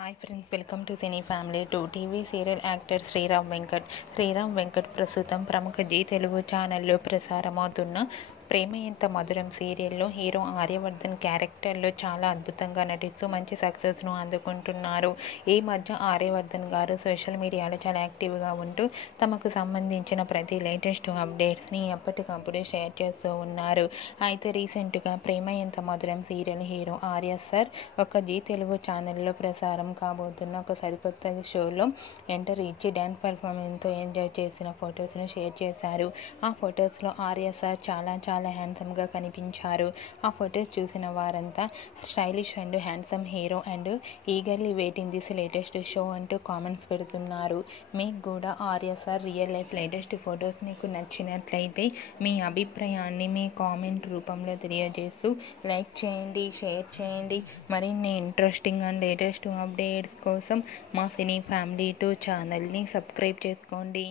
Hi friends, welcome to cine family. TV serial actor Sriram Venkat ప్రస్తుతం ప్రముఖ G Telugu ఛానల్లో ప్రసారమవుతున్న ప్రేమ ఎంత మధురం సీరియల్లో హీరో ఆర్యవర్ధన్ క్యారెక్టర్లో చాలా అద్భుతంగా నటిస్తూ మంచి సక్సెస్ను అందుకుంటున్నారు. ఈ మధ్య ఆర్యవర్ధన్ గారు సోషల్ మీడియాలో చాలా యాక్టివ్గా ఉంటూ తమకు సంబంధించిన ప్రతి లేటెస్ట్ అప్డేట్స్ని ఎప్పటికప్పుడు షేర్ చేస్తూ ఉన్నారు. అయితే రీసెంట్గా ప్రేమ ఎంత మధురం సీరియల్ హీరో ఆర్య సార్ ఒక జీ తెలుగు ఛానల్లో ప్రసారం కాబోతున్న ఒక సరికొత్త షోలో ఎంటర్ ఇచ్చి డ్యాన్స్ పర్ఫార్మెన్స్తో ఎంజాయ్ చేసిన ఫొటోస్ను షేర్ చేశారు. ఆ ఫొటోస్లో ఆర్య సార్ చాలా హ్యాండ్సమ్గా కనిపించారు. ఆ ఫొటోస్ చూసిన వారంతా stylish and handsome hero and eagerly waiting this latest show అంటూ కామెంట్స్ పెడుతున్నారు. మీకు కూడా Arya sir real life latest photos మీకు నచ్చినట్లయితే మీ అభిప్రాయాన్ని మీ కామెంట్ రూపంలో తెలియజేస్తూ లైక్ చేయండి, షేర్ చేయండి. మరిన్ని ఇంట్రెస్టింగ్ అండ్ లేటెస్ట్ అప్డేట్స్ కోసం మా సినీ ఫ్యామిలీ 2 ఛానల్ని సబ్స్క్రైబ్ చేసుకోండి.